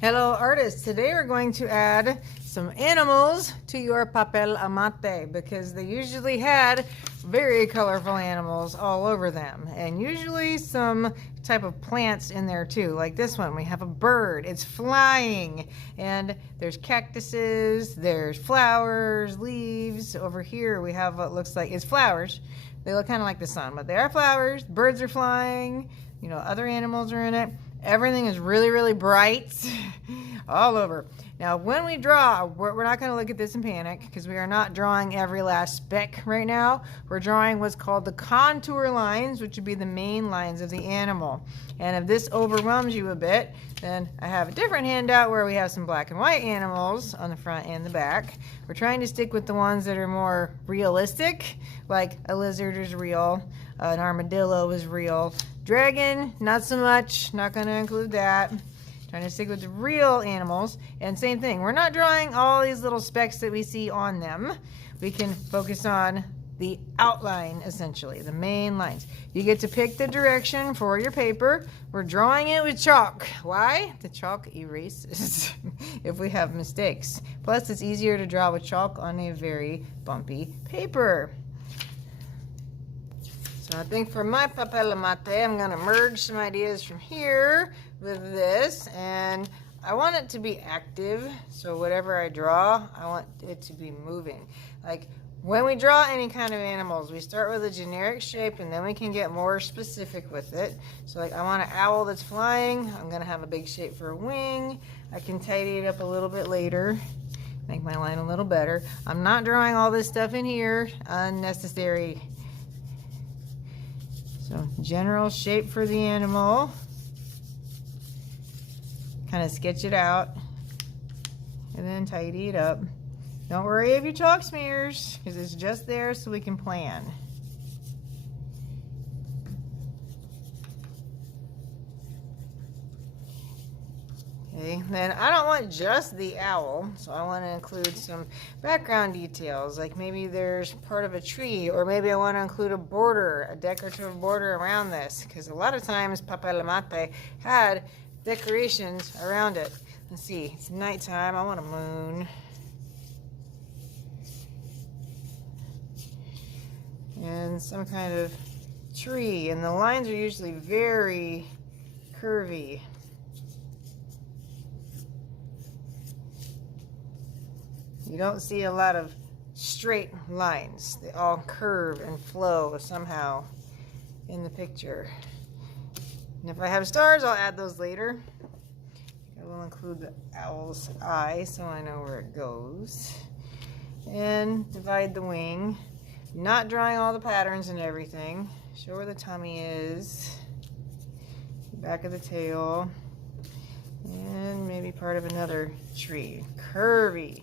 Hello artists, today we're going to add some animals to your Papel Amate because they usually had very colorful animals all over them, and usually some type of plants in there too. Like this one, we have a bird, it's flying, and there's cactuses, there's flowers, leaves. Over here we have what looks like it's flowers. They look kind of like the sun, but they are flowers. Birds are flying, other animals are in it. Everything is really, really bright all over. Now, when we draw, we're not going to look at this and panic because we are not drawing every last speck right now. We're drawing what's called the contour lines, which would be the main lines of the animal. And if this overwhelms you a bit, then I have a different handout where we have some black and white animals on the front and the back. We're trying to stick with the ones that are more realistic, like a lizard is real, an armadillo is real. Dragon, not so much, not going to include that. Trying to stick with the real animals. And same thing, we're not drawing all these little specks that we see on them. We can focus on the outline, essentially, the main lines. You get to pick the direction for your paper. We're drawing it with chalk. Why? The chalk erases if we have mistakes. Plus, it's easier to draw with chalk on a very bumpy paper. So I think for my Papel Amate, I'm going to merge some ideas from here with this, and I want it to be active, so whatever I draw, I want it to be moving. Like when we draw any kind of animals, we start with a generic shape and then we can get more specific with it. So like I want an owl that's flying, I'm going to have a big shape for a wing. I can tidy it up a little bit later, make my line a little better. I'm not drawing all this stuff in here, unnecessary. So general shape for the animal, kind of sketch it out, and then tidy it up. Don't worry if your chalk smears, because it's just there so we can plan. Okay, then I don't want just the owl, so I want to include some background details, like maybe there's part of a tree, or maybe I want to include a border, a decorative border around this, because a lot of times Papel Amate had decorations around it. Let's see, it's nighttime, I want a moon. And some kind of tree, and the lines are usually very curvy. You don't see a lot of straight lines. They all curve and flow somehow in the picture. And if I have stars, I'll add those later. I will include the owl's eye so I know where it goes. And divide the wing. Not drawing all the patterns and everything. Show where the tummy is. Back of the tail. And maybe part of another tree. Curvy.